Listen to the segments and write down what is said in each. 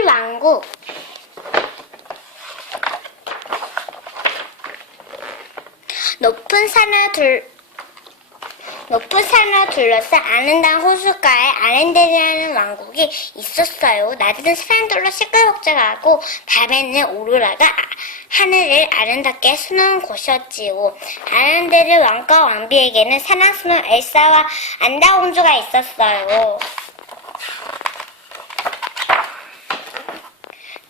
하늘 왕국. 높은 산을 둘러싼 아름다운 호숫가에 아렌델이라는 왕국이 있었어요. 낮에는 사람들로 시끌벅적하고 밤에는 오로라가 하늘을 아름답게 수놓은 곳이었지요. 아렌델의 왕과 왕비에게는 사랑스러운 엘사와 안나 공주가 있었어요.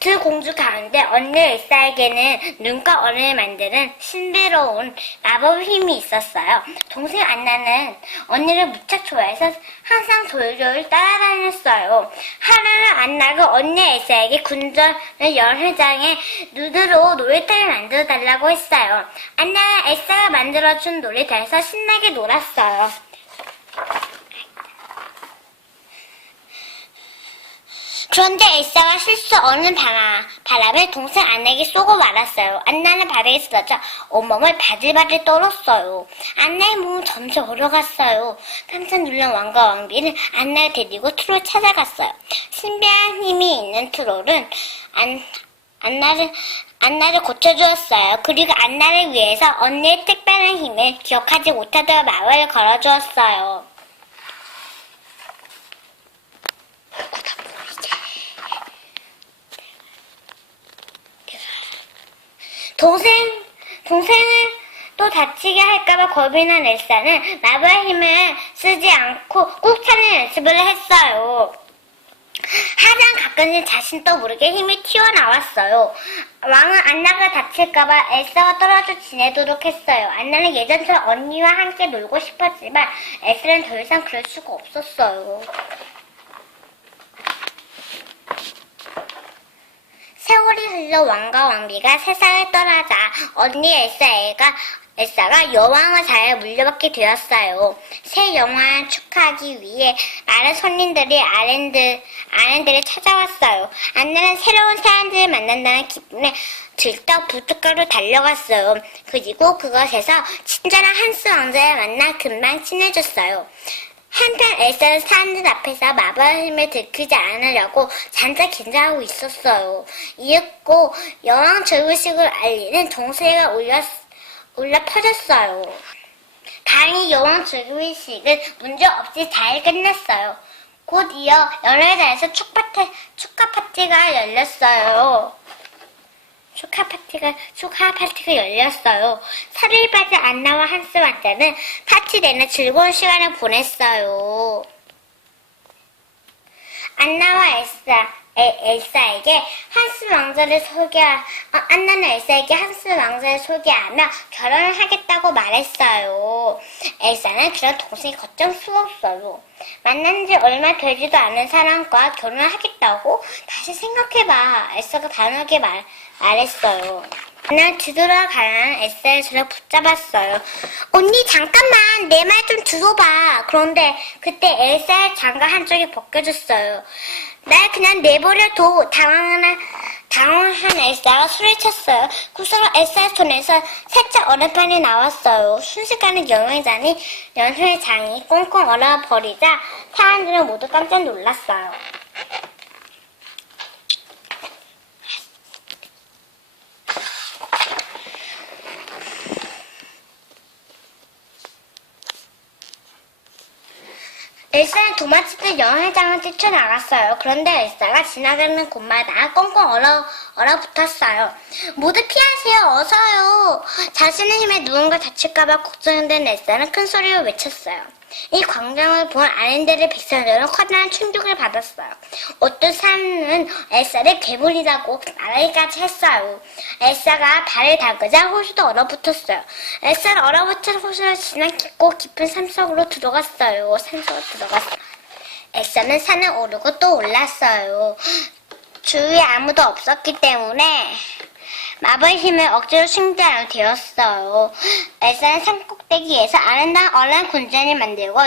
두 공주 가운데 언니 엘사에게는 눈과 어른을 만드는 신비로운 마법 힘이 있었어요. 동생 안나는 언니를 무척 좋아해서 항상 졸졸 따라다녔어요. 하루는 안나가 언니 엘사에게 궁전의 연회장에 눈으로 놀이터를 만들어 달라고 했어요. 안나는 엘사가 만들어준 놀이터에서 신나게 놀았어요. 그런데 엘사가 실수 어느 바람을 동생 안나에게 쏘고 말았어요. 안나는 바닥에 쓰러져 온몸을 바들바들 떨었어요. 안나의 몸은 점점 얼어갔어요. 깜짝 놀란 왕과 왕비는 안나를 데리고 트롤을 찾아갔어요. 신비한 힘이 있는 트롤은 안나를 고쳐주었어요. 그리고 안나를 위해서 언니의 특별한 힘을 기억하지 못하도록 마법을 걸어주었어요. 동생을 또 다치게 할까봐 겁이 난 엘사는 마법의 힘을 쓰지 않고 꾹 참는 연습을 했어요. 하지만 가끔씩 자신도 모르게 힘이 튀어나왔어요. 왕은 안나가 다칠까봐 엘사와 떨어져 지내도록 했어요. 안나는 예전처럼 언니와 함께 놀고 싶었지만 엘사는 더 이상 그럴 수가 없었어요. 세월이 흘러 왕과 왕비가 세상을 떠나자 언니 엘사가 여왕의 자리를 물려받게 되었어요. 새 여왕을 축하하기 위해 많은 손님들이 아렌들을 찾아왔어요. 안나는 새로운 사람들을 만난다는 기쁨에 들떠 부둣가로 달려갔어요. 그리고 그것에서 친절한 한스 왕자를 만나 금방 친해졌어요. 한편 엘사는 사람들 앞에서 마법의 힘을 들키지 않으려고 잔뜩 긴장하고 있었어요. 이윽고 여왕 즉위식을 알리는 종소리가 울려 퍼졌어요. 다행히 여왕 즉위식은 문제없이 잘 끝났어요. 곧 이어 연회장에서 축하 파티가 열렸어요. 축하 파티가 열렸어요. 살을 빠진 안나와 한스 왕자는 파티 내내 즐거운 시간을 보냈어요. 안나와 엘사에게 안나는 엘사에게 한스 왕자를 소개하며 결혼을 하겠다고 말했어요. 엘사는 그런 동생이 걱정스러웠어요. 만난 지 얼마 되지도 않은 사람과 결혼을 하겠다고? 다시 생각해봐. 엘사가 단호하게 말했어요. 난 뒤돌아가는 엘사의 손을 붙잡았어요. 언니 잠깐만 내 말 좀 들어봐. 그런데 그때 엘사의 장갑 한쪽이 벗겨졌어요. 날 그냥 내버려둬. 당황한 엘사가 소리쳤어요. 그 순간 엘사의 손에서 살짝 얼음판이 나왔어요. 순식간에 연회장이 꽁꽁 얼어버리자 사람들은 모두 깜짝 놀랐어요. 엘사는 도망치듯 연회장을 뛰쳐나갔어요. 그런데 엘사가 지나가는 곳마다 꽁꽁 얼어붙었어요. 모두 피하세요. 어서요. 자신의 힘에 누군가 다칠까봐 걱정된 엘사는 큰 소리로 외쳤어요. 이 광경을 본 아렌델의 백성들은 커다란 충격을 받았어요. 어떤 사람은 엘사를 괴물이라고 말하기까지 했어요. 엘사가 발을 담그자 호수도 얼어붙었어요. 엘사는 얼어붙은 호수를 지나치고 깊은 산 속으로 들어갔어요. 엘사는 산을 오르고 또 올랐어요. 주위에 아무도 없었기 때문에 마법의 힘을 억지로 숭배하려 되었어요. 엘사는 산 꼭대기에서 아름다운 어린 궁전을 만들고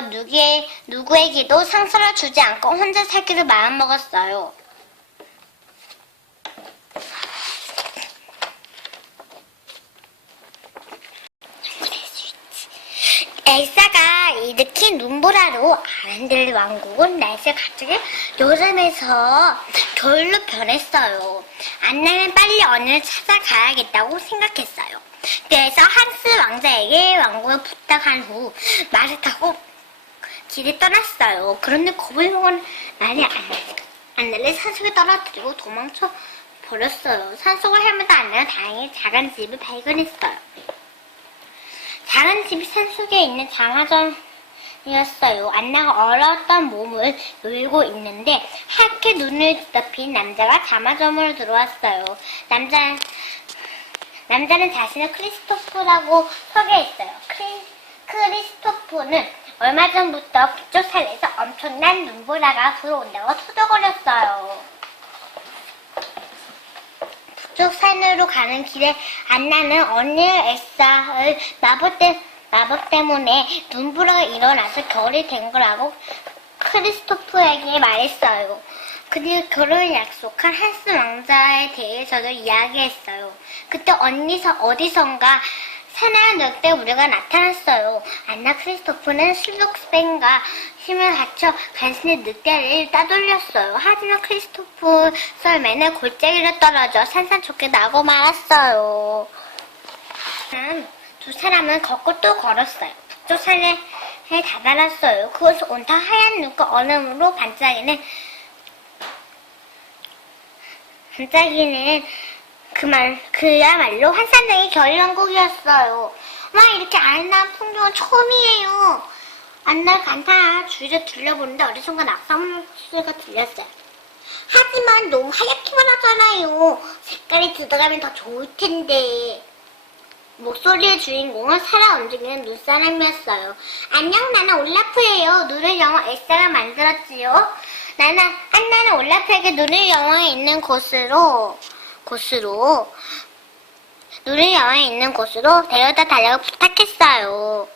누구에게도 상처를 주지 않고 혼자 살기로 마음먹었어요. 엘사가 일으킨 눈보라로 아렌델 왕국은 날씨가 갑자기 여름에서 겨울로 변했어요. 안나는 빨리 언니를 찾아가야겠다고 생각했어요. 그래서 한스 왕자에게 왕국을 부탁한 후 말을 타고 길에 떠났어요. 그런데 겁을 먹은 날이 안나를 산속에 떨어뜨리고 도망쳐 버렸어요. 산속을 헤매다 안나는 다행히 작은 집을 발견했어요. 작은 집이 산속에 있는 장화점이었어요. 안나가 얼었던 몸을 놀고 있는데 하얗게 눈을 뒤덮인 남자가 장화점으로 들어왔어요. 남자는 자신을 크리스토프라고 소개했어요. 크리스토프는 얼마 전부터 북쪽 산에서 엄청난 눈보라가 불어온다고 토덕거렸어요. 북쪽 산으로 가는 길에 안나는 언니 엘사의 마법 때문에 눈보라가 일어나서 겨울이 된 거라고 크리스토프에게 말했어요. 그리고 결혼을 약속한 한스 왕자에 대해서도 이야기했어요. 그때 어디선가 사나운 늑대 무리가 나타났어요. 안나 크리스토프는 슬록스벤과 힘을 합쳐 간신히 늑대를 따돌렸어요. 하지만 크리스토프 썰매는 골짜기로 떨어져 산산초게 나고 말았어요. 두 사람은 걷고 또 걸었어요. 북쪽 산에 다다랐어요. 그것은 온통 하얀 눈과 얼음으로 반짝이는 그야말로 환상적인 겨울왕국이었어요. 와, 이렇게 아름다운 풍경은 처음이에요. 안날 간단한 주위를 둘러보는데 어디선가 낙서문 소리가 들렸어요. 하지만 너무 하얗기만 하잖아요. 색깔이 들어가면 더 좋을 텐데. 목소리의 주인공은 살아 움직이는 눈사람이었어요. 안녕, 나는 올라프예요. 눈을 영화 엘사가 만들었지요. 안나는 올라프에게 눈을 영화에 있는 곳으로 데려다 달라고 부탁했어요.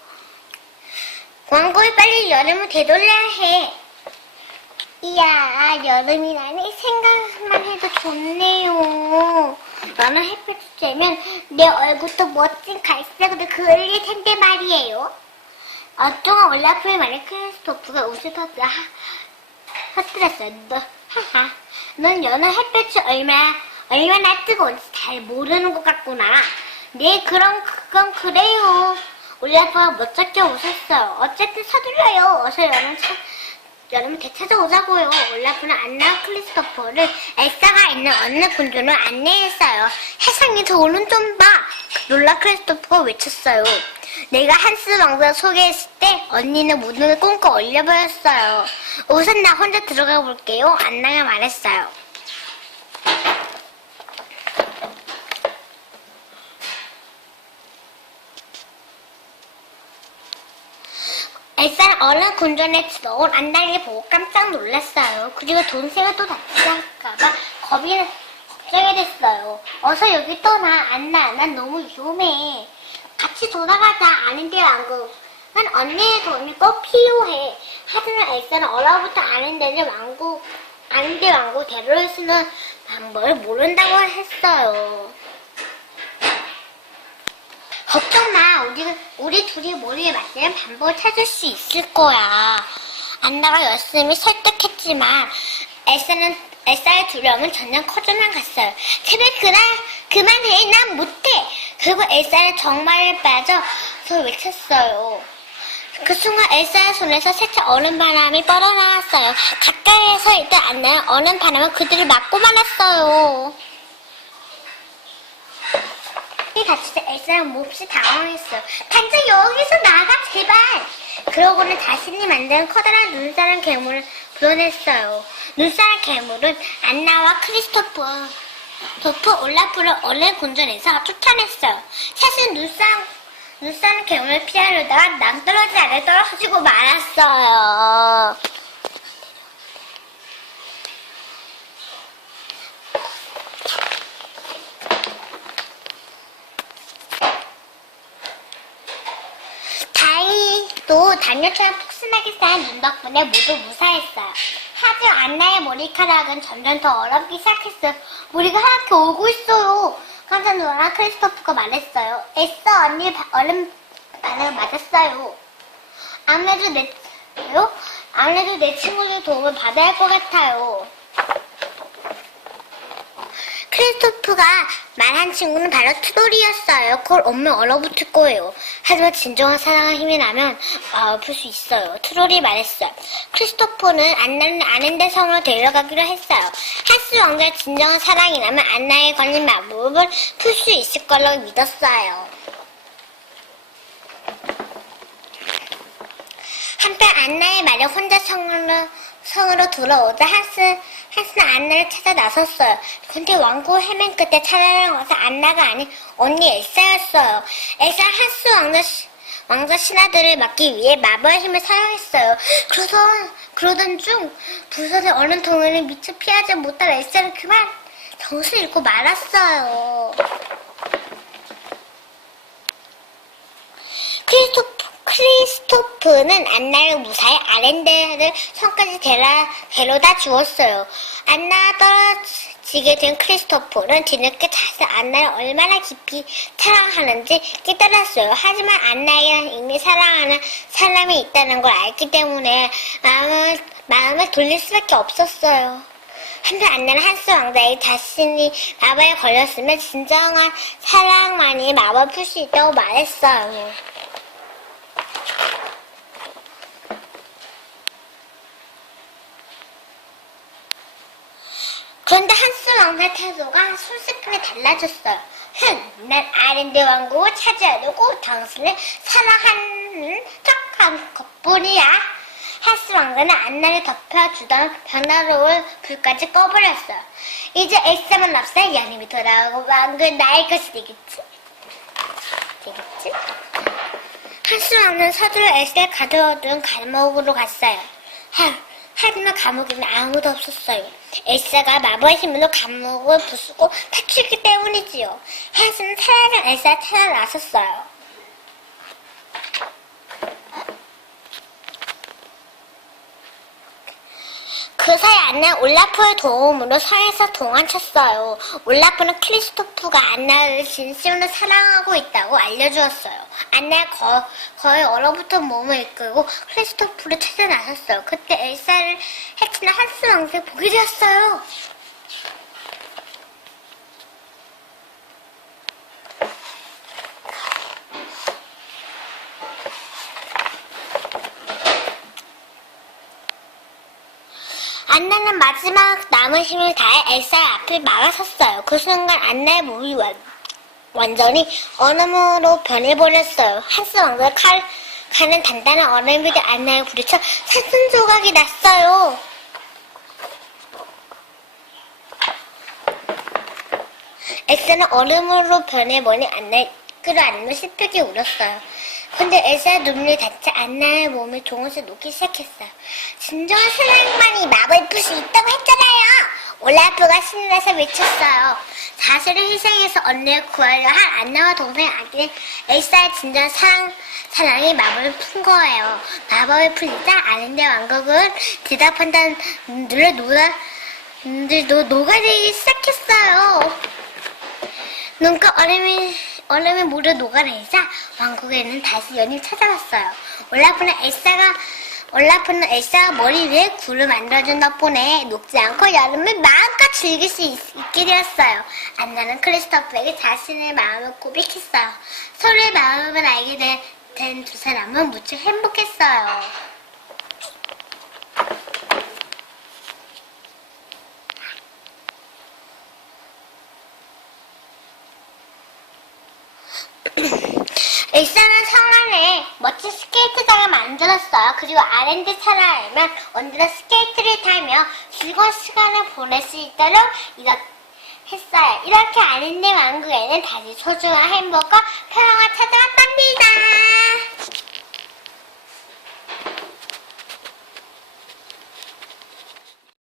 왕국이 빨리 여름을 되돌려야 해. 이야, 여름이라니 생각만 해도 좋네요. 너는 햇볕이 쬐면 내 얼굴도 멋진 갈색으로 그을릴 텐데 말이에요. 어떤 올라프의 말에 크리스토프가 웃을 터뜨렸어요. 넌 여느 햇볕이 얼마나 뜨거운지 잘 모르는 것 같구나. 네, 그건 그래요. 올라프가 멋쩍게 웃었어요. 어쨌든 서둘러요. 어서 여름을 되찾아오자고요. 올라프는 안나와 크리스토퍼를 엘사가 있는 어느 궁전을 안내했어요. 세상에, 저 얼른 좀 봐. 놀라 크리스토퍼가 외쳤어요. 내가 한스 왕자 소개했을 때 언니는 모든 걸 꽁꽁 얼려버렸어요. 우선 나 혼자 들어가 볼게요. 안나가 말했어요. 엘사는 얼른 궁전에 들어온 안나를 보고 깜짝 놀랐어요. 그리고 동생을 또 다치지 않을까봐 걱정이 됐어요. 어서 여기 떠나, 안나. 난 너무 위험해. 같이 돌아가자. 아닌데 왕국. 난 언니의 도움이 꼭 필요해. 하지만 엘사는 얼어붙어 아닌데 왕국 데려올 수 있는 방법을 모른다고 했어요. 걱정 마. 우리 둘이 머리에 맞는 방법을 찾을 수 있을 거야. 안나가 열심히 설득했지만 엘사의 두려움은 점점 커져만 갔어요. 제발 그만해. 난 못해. 그리고 엘사는 정말에 빠져서 외쳤어요. 그 순간 엘사의 손에서 세차 얼음 바람이 뻗어나왔어요. 가까이에서 있던 안나는 얼음 바람을 그들을 맞고 말았어요. 다치자 엘사는 몹시 당황했어요. 당장 여기서 나가, 제발. 그러고는 자신이 만든 커다란 눈사람 괴물을 불어냈어요. 눈사람 괴물은 안나와 크리스토프 올라프를 얼른 궁전에서 쫓아냈어요. 사실 눈사람 괴물을 피하려다가 낭떠러지 아래 떨어지고 말았어요. 또 단열처럼 푹신하게 쌓인 눈 덕분에 모두 무사했어요. 하지만 안나의 머리카락은 점점 더 얼었기 시작했어요. 머리가 하얗게 얼고 있어요. 깜짝 놀란 크리스토프가 말했어요. 엘사 언니 얼음 반응 맞았어요. 아무래도 내 친구들 도움을 받아야 할 것 같아요. 크리스토프가 말한 친구는 바로 트롤이었어요. 그걸 엄청 얼어붙을 거예요. 하지만 진정한 사랑의 힘이 나면 마음을 풀 수 있어요. 트롤이 말했어요. 크리스토프는 안나를 아렌데 성으로 데려가기로 했어요. 한스 왕자의 진정한 사랑이라면 안나에 걸린 마법을 풀 수 있을 걸로 믿었어요. 한편 안나의 말에 혼자 성으로 돌아오자 한스는 안나를 찾아 나섰어요. 근데 왕국을 헤맨 끝에 찾아낸 것은 안나가 아닌 언니 엘사였어요. 엘사는 한스 왕자 신하들을 막기 위해 마법의 힘을 사용했어요. 그러던 중 부서진 얼음통을 미처 피하지 못한 엘사는 그만 정신을 잃고 말았어요. 크리스토프는 안나를 무사히 아렌데를 성까지 데려다 주었어요. 안나가 떨어지게 된 크리스토프는 뒤늦게 자신 안나를 얼마나 깊이 사랑하는지 깨달았어요. 하지만 안나에게는 이미 사랑하는 사람이 있다는 걸 알기 때문에 마음을 돌릴 수밖에 없었어요. 한편 안나는 한스 왕자에게 자신이 마법에 걸렸으면 진정한 사랑만이 마법을 풀 수 있다고 말했어요. 그런데 한스 왕자의 태도가 순식간에 달라졌어요. 난 아렌데 왕국을 차지하려고 당신을 사랑하는 척한 것뿐이야. 한스 왕자는 안나를 덮여주던 변화로운 불까지 꺼버렸어요. 이제 엘사만 없어 여름이 돌아오고 왕국은 나의 것이 되겠지? 한스 왕자는 서둘러 엘사를 가둬둔 감옥으로 갔어요. 하지만 감옥에는 아무도 없었어요. 엘사가 마법의 힘으로 감옥을 부수고 탈출했기 때문이지요. 한스는 사라진 엘사를 찾아 나섰어요. 그 사이 안나는 올라프의 도움으로 성에서 도망쳤어요. 올라프는 크리스토프가 안나를 진심으로 사랑하고 있다고 알려주었어요. 안나가 거의 얼어붙은 몸을 이끌고 크리스토프를 찾아 나섰어요. 그때 엘사를 해치는 한스 왕자를 보게 되었어요. 안나는 마지막 남은 힘을 다해 엘사의 앞을 막아섰어요. 그 순간 안나의 몸이 완전히 얼음으로 변해버렸어요. 한스 왕자의 칼은 단단한 얼음이 안나를 부딪혀 산산조각이 났어요. 엘사는 얼음으로 변해버린 안나를 끌어안으며 슬프게 울었어요. 근데 엘사의 눈물이 닿자 안나의 몸이 조금씩 녹기 시작했어요. 진정한 사랑만이 마법을 풀 수 있다고 했잖아요. 올라프가 신이 나서 외쳤어요. 자신을 희생해서 언니를 구하려 한 안나와 동생 아기는 엘사의 진정한 사랑이 마법을 푼 거예요. 마법을 풀리자 아렌데 왕국은 대답한다는 눈들도 녹아내리기 시작했어요. 눈과 얼음이 모두 녹아내리자 왕국에는 다시 연이 찾아왔어요. 올라프는 엘사가 머리 위에 굴을 만들어준 덕분에 녹지 않고 여름을 마음껏 즐길 수 있게 되었어요. 안나는 크리스토프에게 자신의 마음을 고백했어요. 서로의 마음을 알게 된 두 사람은 무척 행복했어요. 엘사는 성 안에 멋진 스케이트장을 만들었어요. 그리고 아렌데 사라에만 언제나 스케이트를 타며 즐거운 시간을 보낼 수 있도록 했어요. 이렇게 아렌데 왕국에는 다시 소중한 행복과 평화가 찾아왔다.